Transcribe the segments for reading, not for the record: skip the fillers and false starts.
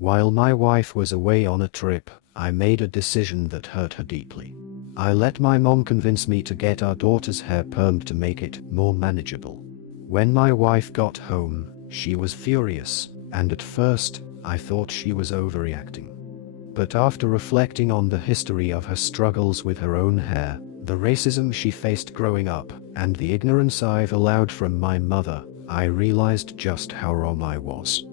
While my wife was away on a trip, I made a decision that hurt her deeply. I let my mom convince me to get our daughter's hair permed to make it more manageable. When my wife got home, she was furious, and at first, I thought she was overreacting. But after reflecting on the history of her struggles with her own hair, the racism she faced growing up, and the ignorance I've allowed from my mother, I realized just how wrong I was.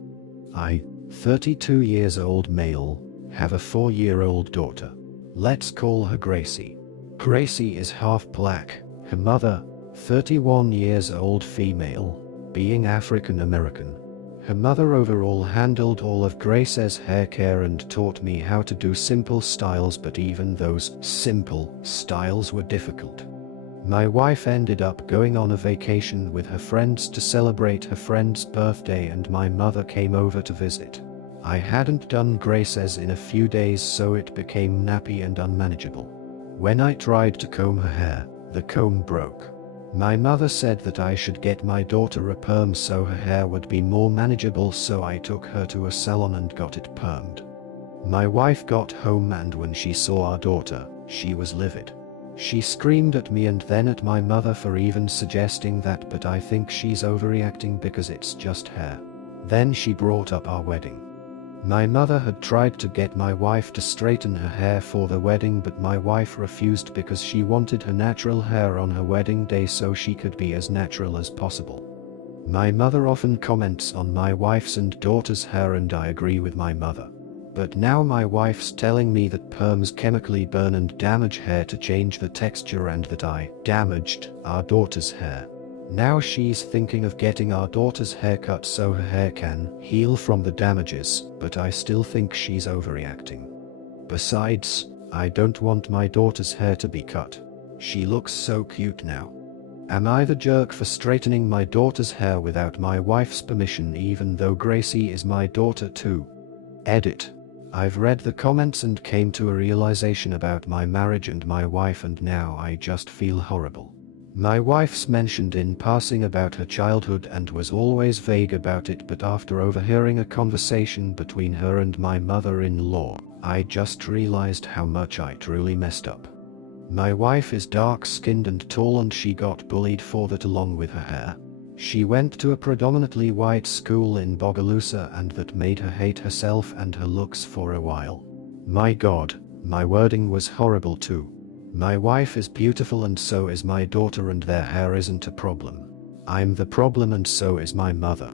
I, 32 years old male, have a 4-year-old daughter. Let's call her Gracie. Gracie is half black, her mother, 31 years old female, being African American. Her mother overall handled all of Gracie's hair care and taught me how to do simple styles, but even those simple styles were difficult. My wife ended up going on a vacation with her friends to celebrate her friend's birthday, and my mother came over to visit. I hadn't done Gracie's in a few days, so it became nappy and unmanageable. When I tried to comb her hair, the comb broke. My mother said that I should get my daughter a perm so her hair would be more manageable, so I took her to a salon and got it permed. My wife got home, and when she saw our daughter, she was livid. She screamed at me and then at my mother for even suggesting that, but I think she's overreacting because it's just hair. Then she brought up our wedding. My mother had tried to get my wife to straighten her hair for the wedding, but my wife refused because she wanted her natural hair on her wedding day so she could be as natural as possible. My mother often comments on my wife's and daughter's hair, and I agree with my mother. But now my wife's telling me that perms chemically burn and damage hair to change the texture, and that I damaged our daughter's hair. Now she's thinking of getting our daughter's hair cut so her hair can heal from the damages, but I still think she's overreacting. Besides, I don't want my daughter's hair to be cut. She looks so cute now. Am I the jerk for straightening my daughter's hair without my wife's permission, even though Gracie is my daughter too? Edit. I've read the comments and came to a realization about my marriage and my wife, and now I just feel horrible. My wife's mentioned in passing about her childhood and was always vague about it, but after overhearing a conversation between her and my mother-in-law, I just realized how much I truly messed up. My wife is dark-skinned and tall, and she got bullied for that along with her hair. She went to a predominantly white school in Bogalusa, and that made her hate herself and her looks for a while. My God, my wording was horrible too. My wife is beautiful and so is my daughter, and their hair isn't a problem. I'm the problem and so is my mother.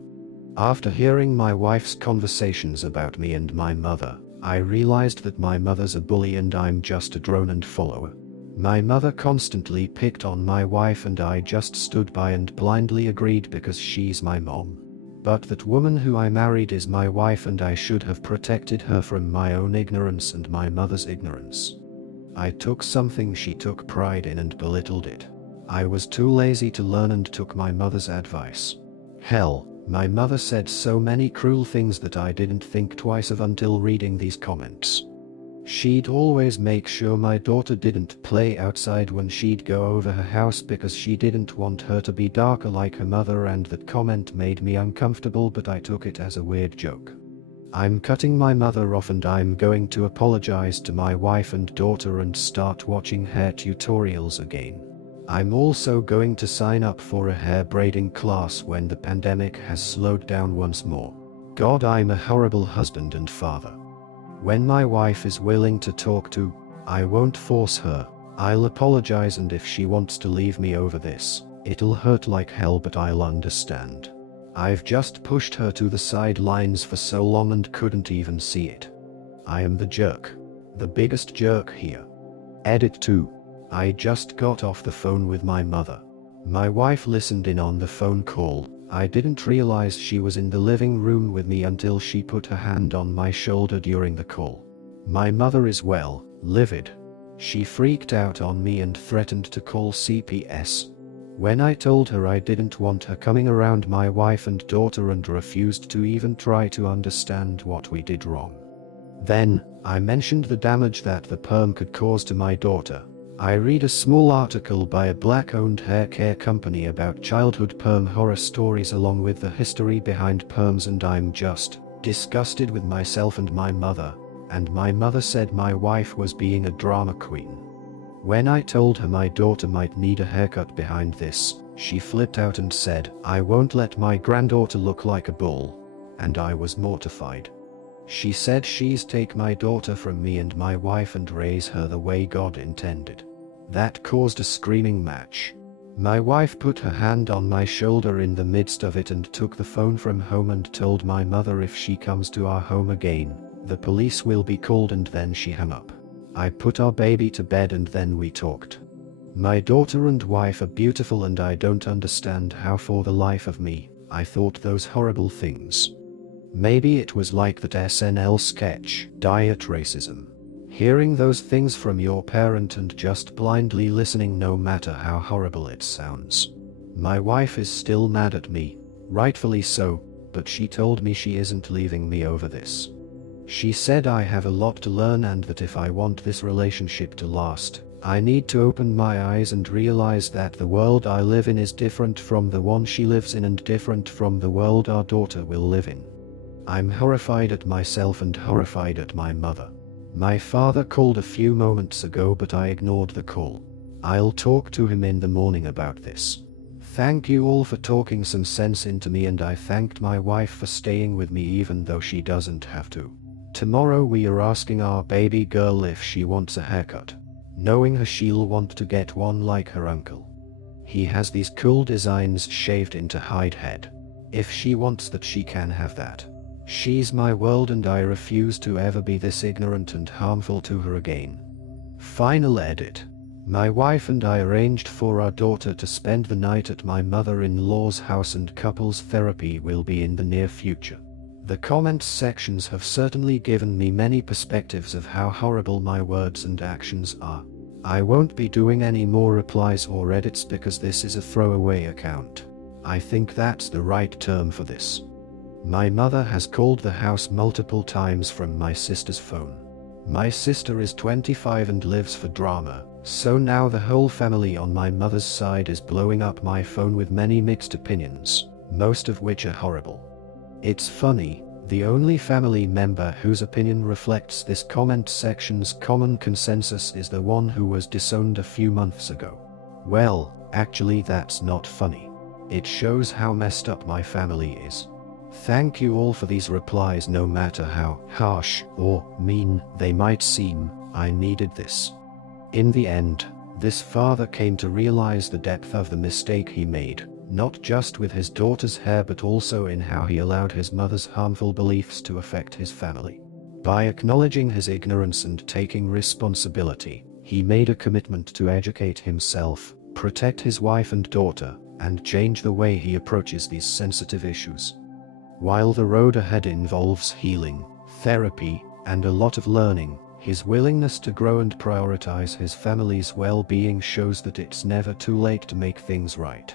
After hearing my wife's conversations about me and my mother, I realized that my mother's a bully and I'm just a drone and follower. My mother constantly picked on my wife and I just stood by and blindly agreed because she's my mom. But that woman who I married is my wife, and I should have protected her from my own ignorance and my mother's ignorance. I took something she took pride in and belittled it. I was too lazy to learn and took my mother's advice. Hell, my mother said so many cruel things that I didn't think twice of until reading these comments. She'd always make sure my daughter didn't play outside when she'd go over her house because she didn't want her to be darker like her mother, and that comment made me uncomfortable, but I took it as a weird joke. I'm cutting my mother off, and I'm going to apologize to my wife and daughter and start watching hair tutorials again. I'm also going to sign up for a hair braiding class when the pandemic has slowed down once more. God, I'm a horrible husband and father. When my wife is willing to talk to, I won't force her. I'll apologize, and if she wants to leave me over this, it'll hurt like hell, but I'll understand. I've just pushed her to the sidelines for so long and couldn't even see it. I am the jerk. The biggest jerk here. Edit 2. I just got off the phone with my mother. My wife listened in on the phone call. I didn't realize she was in the living room with me until she put her hand on my shoulder during the call. My mother is well, livid. She freaked out on me and threatened to call CPS. When I told her I didn't want her coming around my wife and daughter, and refused to even try to understand what we did wrong. Then, I mentioned the damage that the perm could cause to my daughter. I read a small article by a black-owned hair care company about childhood perm horror stories along with the history behind perms, and I'm just disgusted with myself and my mother said my wife was being a drama queen. When I told her my daughter might need a haircut behind this, she flipped out and said, "I won't let my granddaughter look like a bull," and I was mortified. She said she's take my daughter from me and my wife and raise her the way God intended. That caused a screaming match. My wife put her hand on my shoulder in the midst of it and took the phone from home and told my mother if she comes to our home again, the police will be called, and then she hung up. I put our baby to bed and then we talked. My daughter and wife are beautiful and I don't understand how for the life of me I thought those horrible things. Maybe it was like that SNL sketch, Diet Racism. Hearing those things from your parent and just blindly listening no matter how horrible it sounds. My wife is still mad at me, rightfully so, but she told me she isn't leaving me over this. She said I have a lot to learn and that if I want this relationship to last, I need to open my eyes and realize that the world I live in is different from the one she lives in and different from the world our daughter will live in. I'm horrified at myself and horrified at my mother. My father called a few moments ago but I ignored the call. I'll talk to him in the morning about this. Thank you all for talking some sense into me, and I thanked my wife for staying with me even though she doesn't have to. Tomorrow we are asking our baby girl if she wants a haircut. Knowing her, she'll want to get one like her uncle. He has these cool designs shaved into Hyde head. If she wants that, she can have that. She's my world and I refuse to ever be this ignorant and harmful to her again. Final edit. My wife and I arranged for our daughter to spend the night at my mother-in-law's house and couples therapy will be in the near future. The comments sections have certainly given me many perspectives of how horrible my words and actions are. I won't be doing any more replies or edits because this is a throwaway account. I think that's the right term for this. My mother has called the house multiple times from my sister's phone. My sister is 25 and lives for drama, so now the whole family on my mother's side is blowing up my phone with many mixed opinions, most of which are horrible. It's funny, the only family member whose opinion reflects this comment section's common consensus is the one who was disowned a few months ago. Well, actually that's not funny. It shows how messed up my family is. Thank you all for these replies, no matter how harsh or mean they might seem. I needed this. In the end, this father came to realize the depth of the mistake he made, not just with his daughter's hair but also in how he allowed his mother's harmful beliefs to affect his family. By acknowledging his ignorance and taking responsibility, he made a commitment to educate himself, protect his wife and daughter, and change the way he approaches these sensitive issues. While the road ahead involves healing, therapy, and a lot of learning, his willingness to grow and prioritize his family's well-being shows that it's never too late to make things right.